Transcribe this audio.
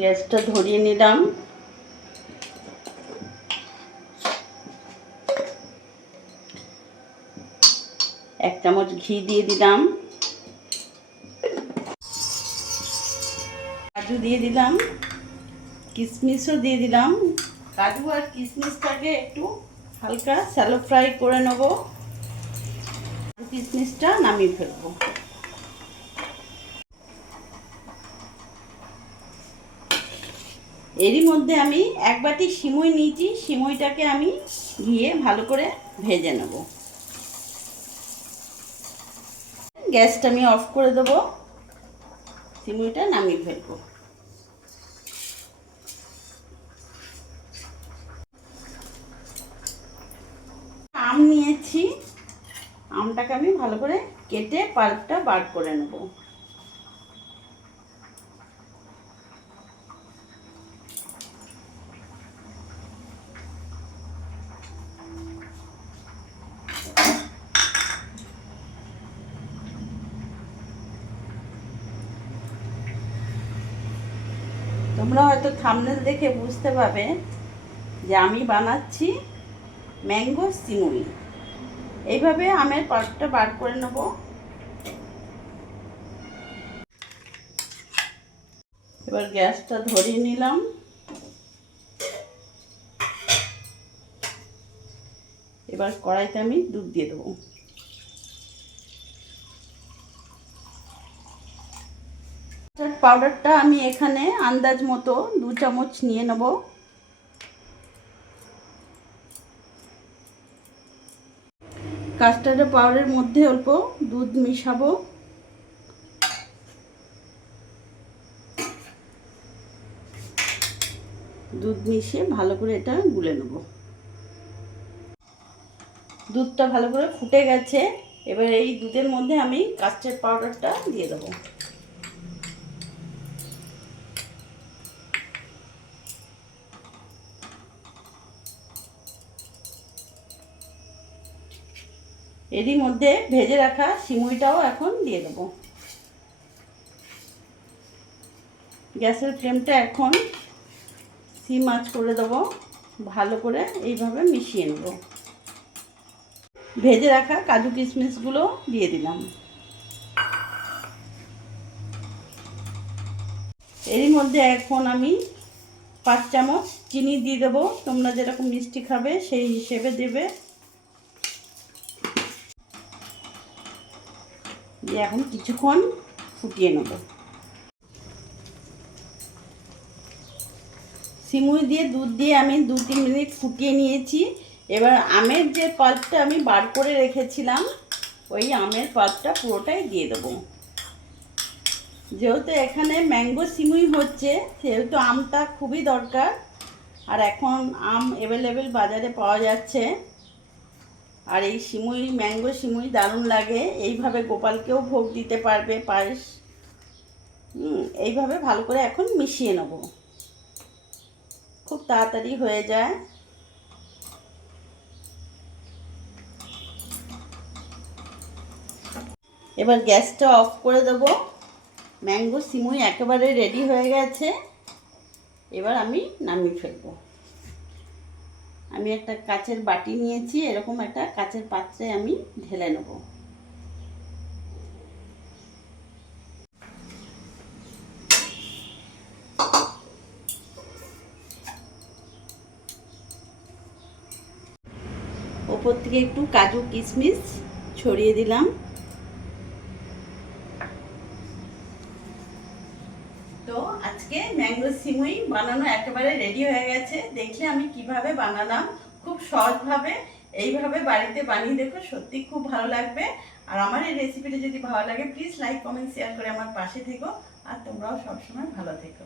গ্যাসটা ধরিয়ে নিলাম। এক চামচ ঘি দিয়ে দিলাম। কাজু দিয়ে দিলাম। কিশমিশও দিয়ে দিলাম। কাজু আর কিশমিশটাকে একটু হালকা স্যালো ফ্রাই করে নেব। কিশমিশটা নামিয়ে ফেলব। এরই মধ্যে আমি এক বাটি সিমই নিয়েছি, সিমইটাকে আমি ঘিয়ে ভালো করে ভেজে নেব। গ্যাসটা আমি অফ করে দেবো। সিমইটা নামিয়ে ফেলব। আম নিয়েছি। আমটাকে আমি ভালো করে কেটে পাল্পটা বার করে নেব। তোমরা হয়তো থামনেল দেখে বুঝতে পারবে যে আমি বানাচ্ছি ম্যাঙ্গো সিমুই। এইভাবে আমের পাল্পটা বার করে নেব। এবার গ্যাসটা ধরিয়ে নিলাম। এবার কড়াইতে আমি দুধ দিয়ে দেবো। পাউডারটা আমি এখানে আন্দাজ মতো দু চামচ নিয়ে নেব। কাস্টার্ডের পাউডারের মধ্যে অল্প দুধ মিশাবো। দুধ মিশিয়ে ভালো করে এটা গুলে নেব। দুধটা ভালো করে ফুটে গেছে। এবার এই দুধের মধ্যে আমি কাস্টার্ড পাউডারটা দিয়ে দেবো। এরই মধ্যে ভেজে রাখা সিমুইটাও এখন দিয়ে দেবো। গ্যাসের ফ্লেমটা এখন সিম আঁচ করে দেবো, ভালো করে এইভাবে মিশিয়ে নেব। ভেজে রাখা কাজু কিশমিশগুলো দিয়ে দিলাম। এরই মধ্যে এখন আমি পাঁচ চামচ চিনি দিয়ে দেবো, তোমরা যেরকম মিষ্টি খাবে সেই হিসেবে দেবে। দিয়ে এখন কিছুক্ষণ ফুটিয়ে নেব। সিমুই দিয়ে, দুধ দিয়ে আমি দু তিন মিনিট ফুটিয়ে নিয়েছি। এবার আমের যে পাল্পটা আমি বার করে রেখেছিলাম, ওই আমের পাল্পটা পুরোটাই দিয়ে দেবো। যেহেতু এখানে ম্যাঙ্গো সিমুই হচ্ছে, সেহেতু আমটা খুবই দরকার। আর এখন আম অ্যাভেলেবেল বাজারে পাওয়া যাচ্ছে। আর এই সিমুই, ম্যাঙ্গো সিমুই দারুণ লাগে। এইভাবে গোপালকেও ভোগ দিতে পারবে পায়েস। এইভাবে ভালো করে এখন মিশিয়ে নেব। খুব তাড়াতাড়ি হয়ে যায়। এবার গ্যাসটা অফ করে দেব। ম্যাঙ্গো সিমুই একেবারে রেডি হয়ে গেছে। এবার আমি নামিয়ে ফেলব। আমি একটা কাচের বাটি নিয়েছি, এরকম একটা কাচের পাত্রে আমি ঢেলে নেব। ওপর থেকে একটু কাজু কিশমিশ ছড়িয়ে দিলাম। তো আজকে ম্যাঙ্গো সিমুই বানানো একেবারে রেডি হয়ে গেছে। দেখলে আমি কীভাবে বানালাম, খুব সহজভাবে এইভাবে বাড়িতে বানিয়ে দেখো, সত্যি খুব ভালো লাগবে। আর আমার এই রেসিপিটা যদি ভালো লাগে প্লিজ লাইক কমেন্ট শেয়ার করে আমার পাশে থেকো। আর তোমরাও সবসময় ভালো থেকো।